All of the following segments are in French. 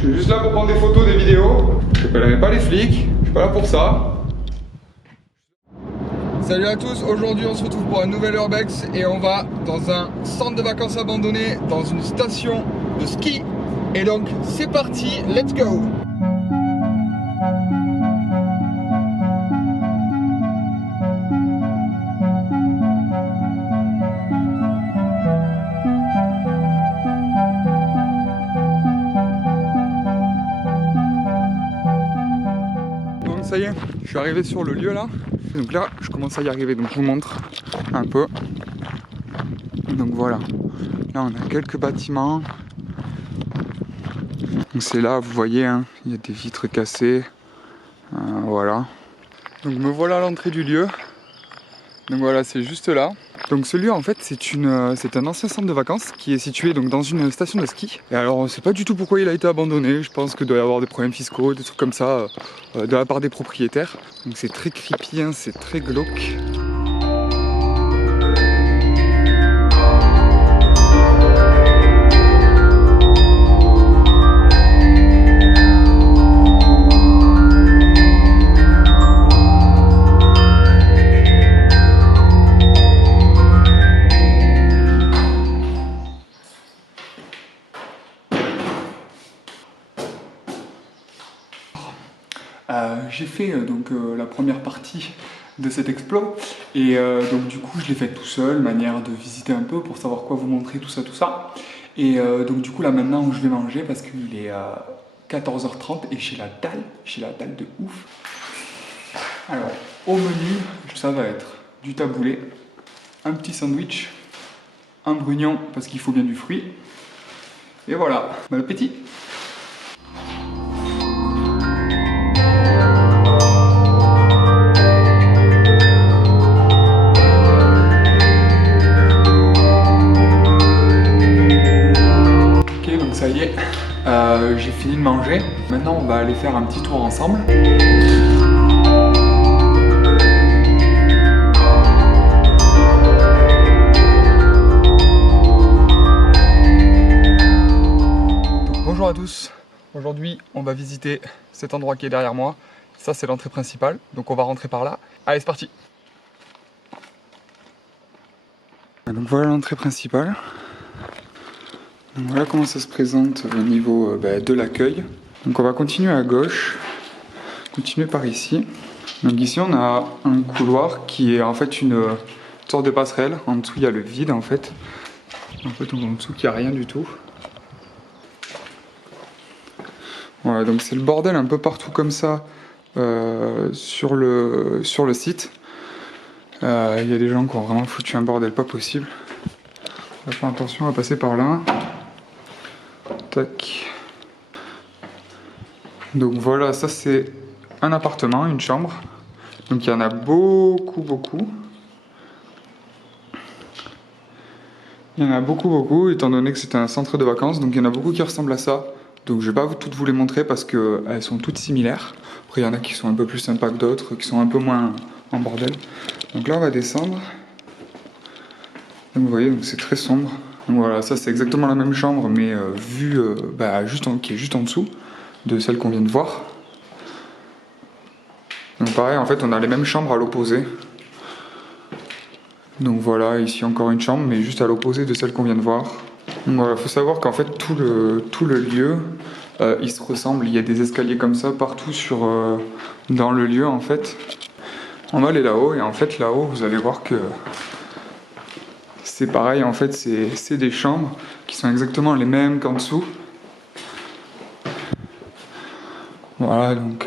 Je suis juste là pour prendre des photos, des vidéos. Je n'appellerai pas les flics, je suis pas là pour ça. Salut à tous, aujourd'hui on se retrouve pour un nouvel Urbex et on va dans un centre de vacances abandonné, dans une station de ski. Et donc c'est parti, let's go! Donc ça y est, je suis arrivé sur le lieu là. Donc là, je commence à y arriver, donc je vous montre un peu. Donc voilà, là on a quelques bâtiments. Donc c'est là, vous voyez, hein, il y a des vitres cassées. Voilà. Donc me voilà à l'entrée du lieu. Donc voilà, c'est juste là. Donc ce lieu en fait c'est un ancien centre de vacances qui est situé donc dans une station de ski. Et alors on sait pas du tout pourquoi il a été abandonné. Je pense qu'il doit y avoir des problèmes fiscaux, des trucs comme ça de la part des propriétaires. Donc c'est très creepy, hein, c'est très glauque. J'ai fait la première partie de cet exploit et donc du coup je l'ai fait tout seul, manière de visiter un peu pour savoir quoi vous montrer, tout ça. Et donc du coup là maintenant je vais manger parce qu'il est 14h30 et j'ai la dalle de ouf. Alors au menu ça va être du taboulé, un petit sandwich, un brugnon parce qu'il faut bien du fruit et voilà, bon appétit. Ça y est, j'ai fini de manger. Maintenant, on va aller faire un petit tour ensemble. Donc, bonjour à tous. Aujourd'hui, on va visiter cet endroit qui est derrière moi. Ça, c'est l'entrée principale. Donc, on va rentrer par là. Allez, c'est parti. Donc, voilà l'entrée principale. Donc voilà comment ça se présente au niveau de l'accueil. Donc on va continuer à gauche, continuer par ici. Donc ici on a un couloir qui est en fait une sorte de passerelle. En dessous il y a le vide en fait. En fait on voit en dessous qu'il n'y a rien du tout. Voilà, donc c'est le bordel un peu partout comme ça sur le site. Il y a des gens qui ont vraiment foutu un bordel pas possible. On va faire attention à passer par là. Tac. Donc voilà, ça c'est un appartement, une chambre. Donc il y en a beaucoup. Il y en a beaucoup, étant donné que c'est un centre de vacances. Donc il y en a beaucoup qui ressemblent à ça. Donc je vais pas toutes vous les montrer parce qu'elles sont toutes similaires. Après il y en a qui sont un peu plus sympas que d'autres, qui sont un peu moins en bordel. Donc là on va descendre. Donc vous voyez, c'est très sombre. Donc voilà, ça c'est exactement la même chambre, mais vue qui est juste en dessous de celle qu'on vient de voir. Donc pareil, en fait, on a les mêmes chambres à l'opposé. Donc voilà, ici encore une chambre, mais juste à l'opposé de celle qu'on vient de voir. Donc voilà, faut savoir qu'en fait tout le lieu, il se ressemble. Il y a des escaliers comme ça partout dans le lieu en fait. On va aller là-haut et en fait là-haut, vous allez voir que c'est pareil, en fait, c'est des chambres qui sont exactement les mêmes qu'en dessous. Voilà, donc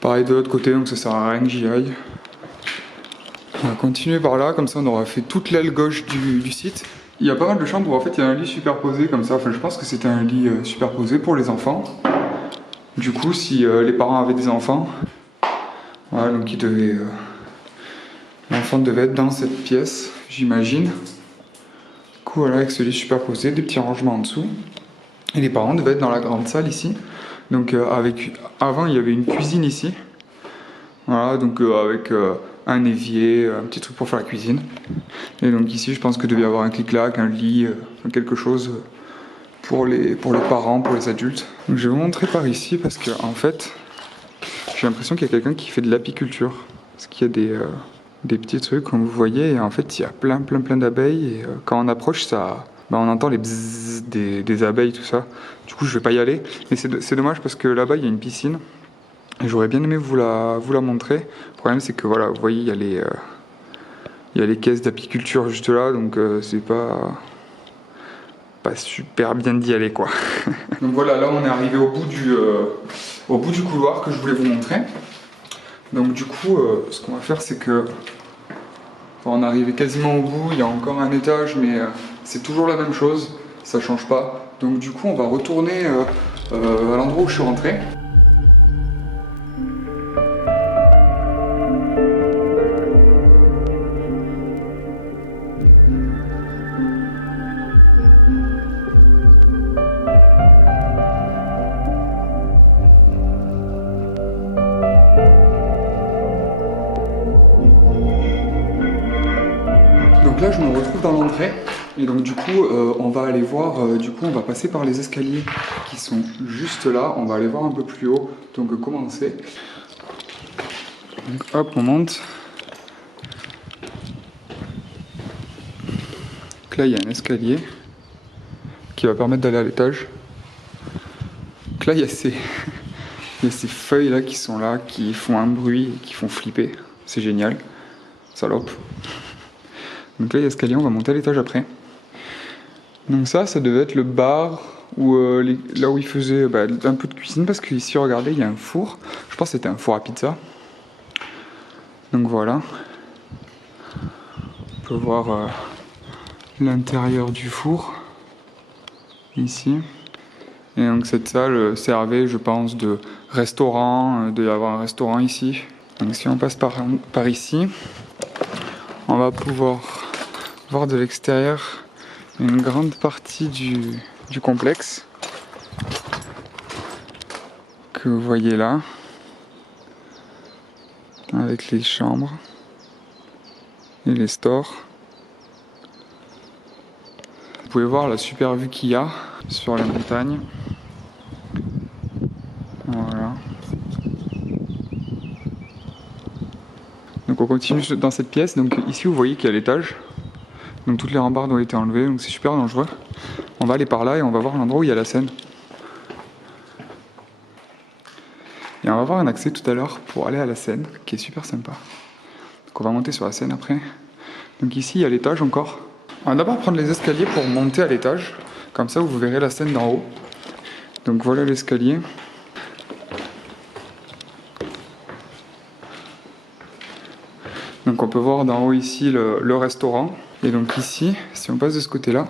pareil de l'autre côté, donc ça sert à rien que j'y aille. On va continuer par là, comme ça on aura fait toute l'aile gauche du site. Il y a pas mal de chambres où en fait il y a un lit superposé comme ça. Enfin, je pense que c'était un lit superposé pour les enfants. Du coup, si les parents avaient des enfants, voilà, donc l'enfant devait être dans cette pièce, j'imagine. Du coup, voilà, avec ce lit superposé, des petits rangements en dessous. Et les parents devaient être dans la grande salle ici. Donc, avant, il y avait une cuisine ici. Voilà, donc avec un évier, un petit truc pour faire la cuisine. Et donc ici, je pense que devait y avoir un clic-clac, un lit, quelque chose pour les parents, pour les adultes. Donc je vais vous montrer par ici parce que en fait, j'ai l'impression qu'il y a quelqu'un qui fait de l'apiculture. Parce qu'il y a des petits trucs comme vous voyez et en fait il y a plein d'abeilles et quand on approche ça, on entend les bzzz des abeilles tout ça. Du coup je vais pas y aller, mais c'est dommage parce que là-bas il y a une piscine et j'aurais bien aimé vous la montrer. Le problème c'est que voilà, vous voyez il y a les caisses d'apiculture juste là, donc c'est pas super bien d'y aller quoi. Donc voilà, là on est arrivé au bout du couloir que je voulais vous montrer. Donc du coup, ce qu'on va faire c'est que on est arrivé quasiment au bout, il y a encore un étage mais c'est toujours la même chose, ça change pas. Donc du coup on va retourner à l'endroit où je suis rentré. Donc là je me retrouve dans l'entrée et donc du coup on va aller voir, on va passer par les escaliers qui sont juste là, on va aller voir un peu plus haut, donc comment c'est. Donc hop on monte. Donc là il y a un escalier qui va permettre d'aller à l'étage. Donc là il y a ces feuilles là qui sont là, qui font un bruit et qui font flipper, c'est génial, salope. Donc là il y a l'escalier, on va monter à l'étage après. Donc ça devait être le bar où, là où ils faisaient un peu de cuisine parce qu'ici regardez il y a un four, je pense que c'était un four à pizza. Donc voilà, on peut voir l'intérieur du four ici. Et donc cette salle servait je pense de restaurant, il doit y avoir un restaurant ici. Donc si on passe par ici, on va pouvoir voir de l'extérieur une grande partie du complexe que vous voyez là, avec les chambres et les stores. Vous pouvez voir la super vue qu'il y a sur la montagne. Voilà. Donc on continue dans cette pièce. Donc ici vous voyez qu'il y a l'étage. Donc toutes les rambardes ont été enlevées, donc c'est super dangereux. On va aller par là et on va voir l'endroit où il y a la Seine. Et on va avoir un accès tout à l'heure pour aller à la Seine, qui est super sympa. Donc on va monter sur la Seine après. Donc ici il y a l'étage encore. On va d'abord prendre les escaliers pour monter à l'étage. Comme ça vous verrez la Seine d'en haut. Donc voilà l'escalier. Donc on peut voir d'en haut ici le restaurant. Et donc ici, si on passe de ce côté-là,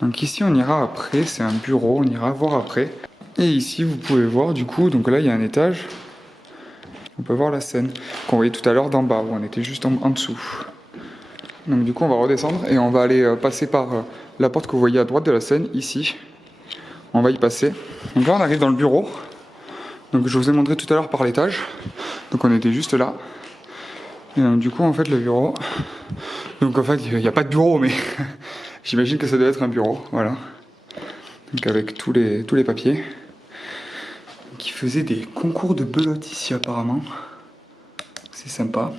donc ici on ira après, c'est un bureau, on ira voir après. Et ici vous pouvez voir du coup, donc là il y a un étage, on peut voir la Seine, qu'on voyait tout à l'heure d'en bas, où on était juste en dessous. Donc du coup on va redescendre et on va aller passer par la porte que vous voyez à droite de la Seine, ici. On va y passer. Donc là on arrive dans le bureau, donc je vous ai montré tout à l'heure par l'étage, donc on était juste là. Et donc du coup en fait le bureau, donc en fait il n'y a pas de bureau mais j'imagine que ça doit être un bureau, voilà. Donc avec tous les papiers. Qui faisait des concours de belote ici apparemment. C'est sympa.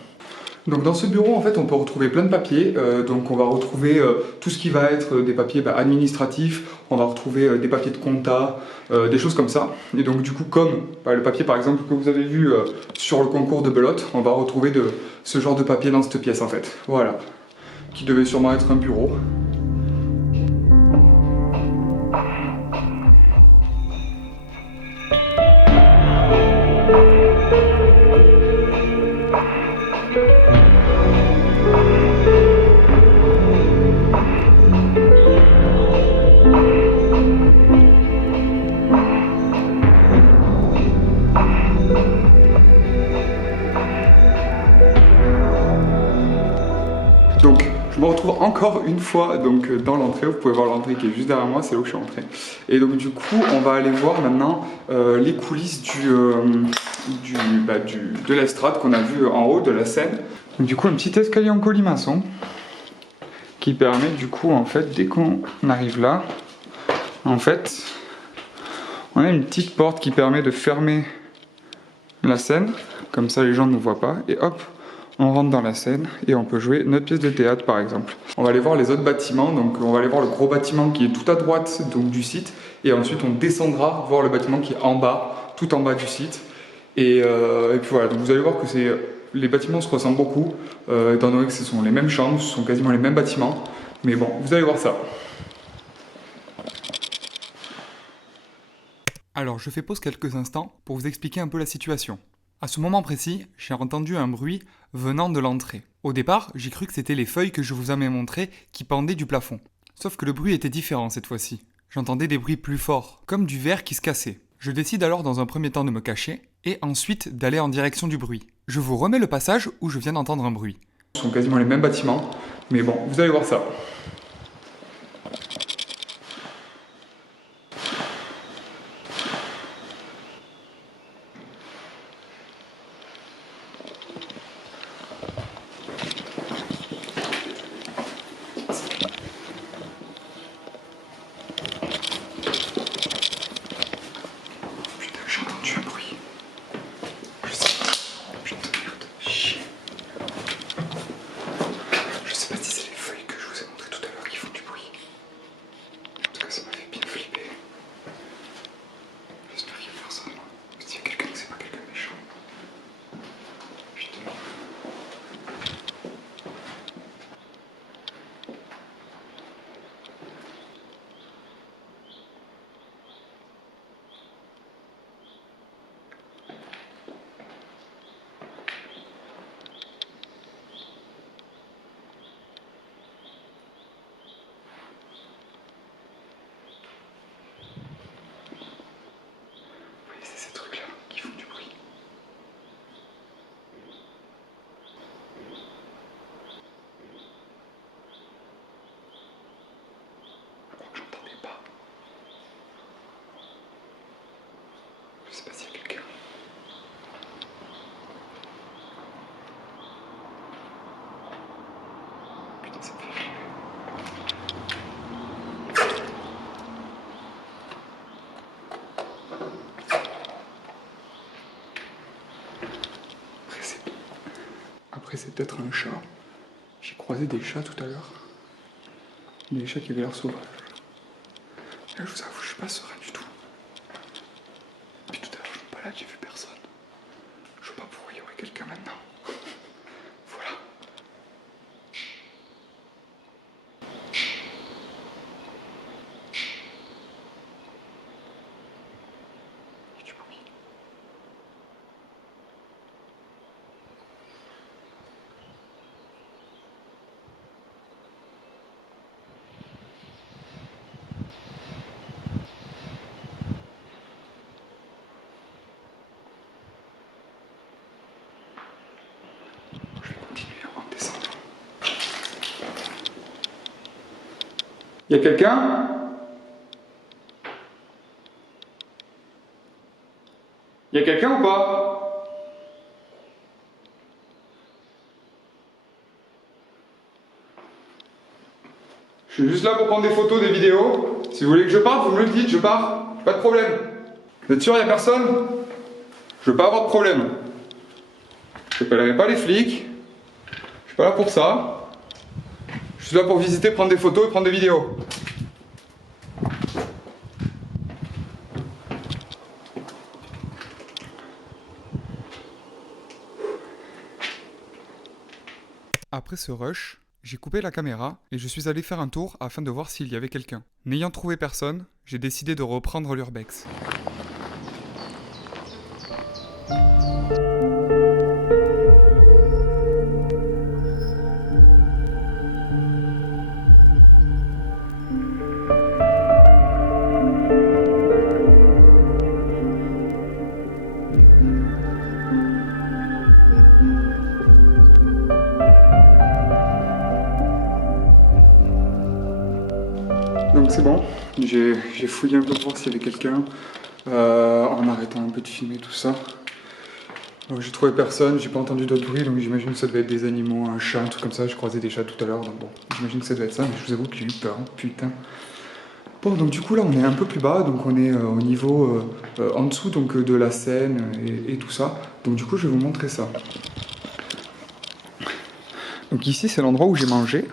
Donc dans ce bureau en fait on peut retrouver plein de papiers, donc on va retrouver tout ce qui va être des papiers administratifs, on va retrouver des papiers de compta, des choses comme ça. Et donc du coup comme le papier par exemple que vous avez vu sur le concours de belote, on va retrouver ce genre de papier dans cette pièce en fait. Voilà, qui devait sûrement être un bureau. Donc je me retrouve encore une fois donc, dans l'entrée, vous pouvez voir l'entrée qui est juste derrière moi, c'est là où je suis entré. Et donc du coup on va aller voir maintenant les coulisses de l'estrade qu'on a vu en haut de la scène. Donc, du coup un petit escalier en colimaçon qui permet du coup en fait dès qu'on arrive là, En fait, on a une petite porte qui permet de fermer la scène, comme ça les gens ne nous voient pas, et hop, on rentre dans la scène et on peut jouer notre pièce de théâtre par exemple. On va aller voir les autres bâtiments, donc on va aller voir le gros bâtiment qui est tout à droite donc, du site, et ensuite on descendra voir le bâtiment qui est en bas, tout en bas du site. Et puis voilà, donc vous allez voir que les bâtiments se ressemblent beaucoup, étant donné que ce sont les mêmes chambres, ce sont quasiment les mêmes bâtiments, mais bon, vous allez voir ça. Alors je fais pause quelques instants pour vous expliquer un peu la situation. À ce moment précis, j'ai entendu un bruit venant de l'entrée. Au départ, j'ai cru que c'était les feuilles que je vous avais montrées qui pendaient du plafond. Sauf que le bruit était différent cette fois-ci. J'entendais des bruits plus forts, comme du verre qui se cassait. Je décide alors dans un premier temps de me cacher, et ensuite d'aller en direction du bruit. Je vous remets le passage où je viens d'entendre un bruit. Ce sont quasiment les mêmes bâtiments, mais bon, vous allez voir ça. Je sais pas s'il y a quelqu'un. Putain, ça me fait flipper. Après, c'est peut-être un chat. J'ai croisé des chats tout à l'heure. Des chats qui avaient l'air sauvages. Là, je vous avoue, je suis pas serein du tout. Puis tout à l'heure, je me balade, j'ai vu personne. Je sais pas pourquoi il y aurait quelqu'un maintenant. Voilà. Il y a du bruit. Il y a quelqu'un? Il y a quelqu'un ou pas? Je suis juste là pour prendre des photos, des vidéos. Si vous voulez que je parte, vous me le dites, je pars. Pas de problème. Vous êtes sûr, il n'y a personne? Je veux pas avoir de problème. Je n'appellerai pas les flics. Je suis pas là pour ça. Je suis là pour visiter, prendre des photos et prendre des vidéos. Après ce rush, j'ai coupé la caméra et je suis allé faire un tour afin de voir s'il y avait quelqu'un. N'ayant trouvé personne, j'ai décidé de reprendre l'urbex. Donc c'est bon, j'ai fouillé un peu pour voir s'il y avait quelqu'un, en arrêtant un peu de filmer tout ça. J'ai trouvé personne, j'ai pas entendu d'autres bruits, donc j'imagine que ça devait être des animaux, un chat, un truc comme ça. J'ai croisé des chats tout à l'heure, donc bon, j'imagine que ça devait être ça, mais je vous avoue que j'ai eu peur, hein, putain. Bon, donc du coup là on est un peu plus bas, donc on est au niveau en dessous donc, de la scène et tout ça. Donc du coup je vais vous montrer ça. Donc ici c'est l'endroit où j'ai mangé.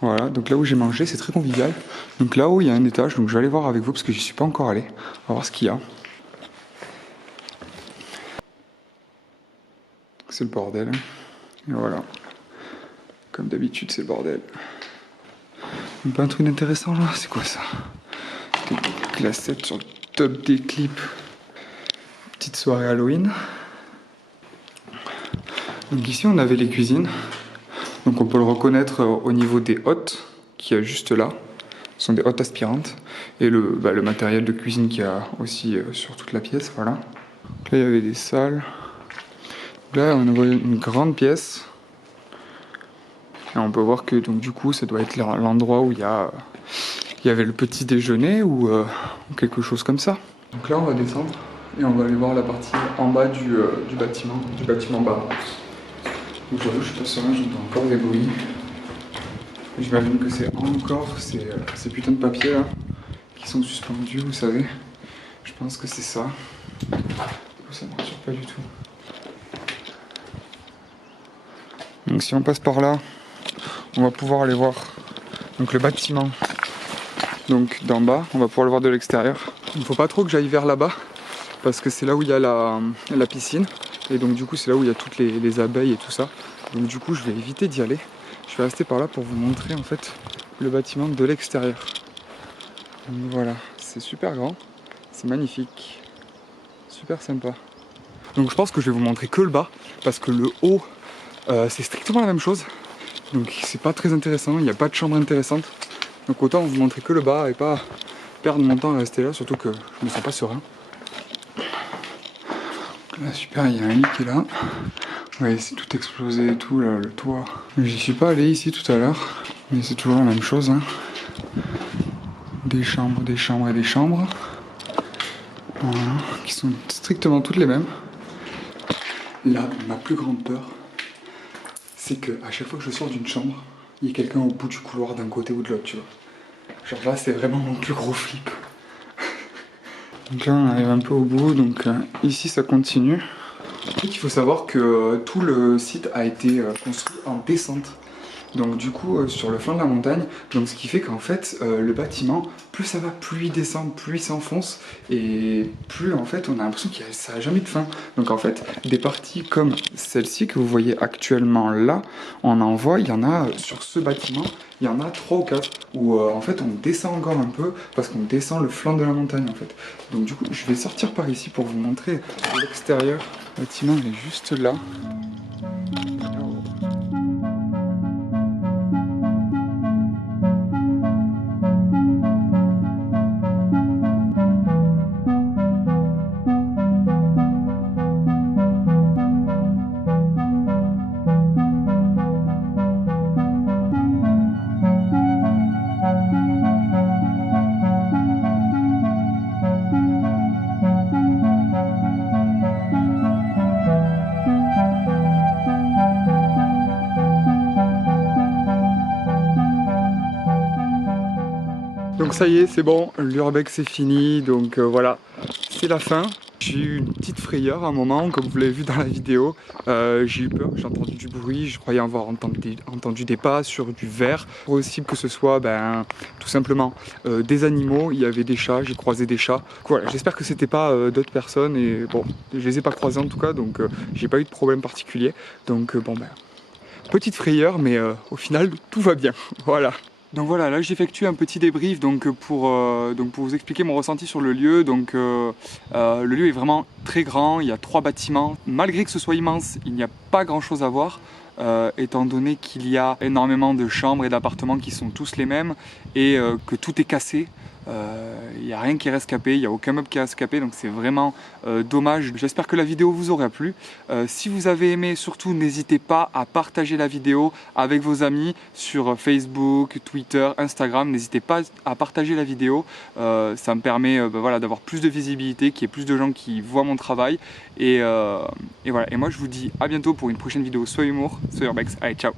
Voilà, donc là où j'ai mangé c'est très convivial. Donc là-haut il y a un étage, donc je vais aller voir avec vous parce que j'y suis pas encore allé. On va voir ce qu'il y a. C'est le bordel. Et voilà. Comme d'habitude c'est le bordel. Pas un truc intéressant là, c'est quoi ça? Des glacettes sur le top des clips. Petite soirée Halloween. Donc ici on avait les cuisines. Donc on peut le reconnaître au niveau des hottes qu'il y a juste là. Ce sont des hottes aspirantes. Et le matériel de cuisine qu'il y a aussi sur toute la pièce, voilà. Donc là il y avait des salles. Donc là on a une grande pièce. Et on peut voir que donc du coup ça doit être l'endroit où il y avait le petit déjeuner ou quelque chose comme ça. Donc là on va descendre et on va aller voir la partie en bas du bâtiment bas. Donc j'avoue je suis pas serein, j'entends encore des bruits. J'imagine que c'est encore ces putains de papiers là qui sont suspendus, vous savez. Je pense que c'est ça. Ça ne rassure pas du tout. Donc si on passe par là, on va pouvoir aller voir donc le bâtiment donc d'en bas, on va pouvoir le voir de l'extérieur. Il ne faut pas trop que j'aille vers là-bas parce que c'est là où il y a la piscine et donc du coup c'est là où il y a toutes les abeilles et tout ça. Donc du coup je vais éviter d'y aller. Je vais rester par là pour vous montrer en fait le bâtiment de l'extérieur. Donc voilà, c'est super grand, c'est magnifique, super sympa. Donc je pense que je vais vous montrer que le bas parce que le haut c'est strictement la même chose. Donc c'est pas très intéressant, il n'y a pas de chambre intéressante. Donc autant vous montrer que le bas et pas perdre mon temps à rester là, surtout que je me sens pas serein. Là super, il y a un lit qui est là. Ouais, c'est tout explosé et tout, là, le toit. J'y suis pas allé ici tout à l'heure, mais c'est toujours la même chose. Hein. Des chambres et des chambres. Voilà, qui sont strictement toutes les mêmes. Là, ma plus grande peur, c'est que à chaque fois que je sors d'une chambre, il y a quelqu'un au bout du couloir d'un côté ou de l'autre, tu vois. Genre là, c'est vraiment mon plus gros flip. Donc là, on arrive un peu au bout, donc ici, ça continue. En fait, il faut savoir que tout le site a été construit en descente. Donc du coup, sur le flanc de la montagne, donc ce qui fait qu'en fait, le bâtiment, plus ça va, plus il descend, plus il s'enfonce, et plus en fait, on a l'impression que ça n'a jamais de fin. Donc en fait, des parties comme celle-ci que vous voyez actuellement là, on en voit, il y en a sur ce bâtiment, il y en a 3 ou 4, où en fait on descend encore un peu, parce qu'on descend le flanc de la montagne en fait. Donc du coup, je vais sortir par ici pour vous montrer l'extérieur. Le bâtiment est juste là. Donc ça y est, c'est bon, l'urbex c'est fini, donc voilà, c'est la fin. J'ai eu une petite frayeur à un moment, comme vous l'avez vu dans la vidéo. J'ai eu peur, j'ai entendu du bruit, je croyais avoir entendu des pas sur du verre. Possible que ce soit tout simplement des animaux, il y avait des chats, j'ai croisé des chats. Voilà, j'espère que c'était pas d'autres personnes et bon, je les ai pas croisés en tout cas, donc j'ai pas eu de problème particulier. Donc petite frayeur, mais au final tout va bien, voilà. Donc voilà, là j'effectue un petit débrief pour vous expliquer mon ressenti sur le lieu. Le lieu est vraiment très grand, il y a 3 bâtiments. Malgré que ce soit immense, il n'y a pas grand chose à voir, étant donné qu'il y a énormément de chambres et d'appartements qui sont tous les mêmes et que tout est cassé. Il n'y a rien qui est rescapé, il n'y a aucun meuble qui est rescapé, donc c'est vraiment dommage. J'espère que la vidéo vous aura plu. Si vous avez aimé, surtout n'hésitez pas à partager la vidéo avec vos amis sur Facebook, Twitter, Instagram. N'hésitez pas à partager la vidéo, ça me permet voilà, d'avoir plus de visibilité, qu'il y ait plus de gens qui voient mon travail. Et voilà, et moi je vous dis à bientôt pour une prochaine vidéo. Soit humour, soit urbex. Allez, ciao!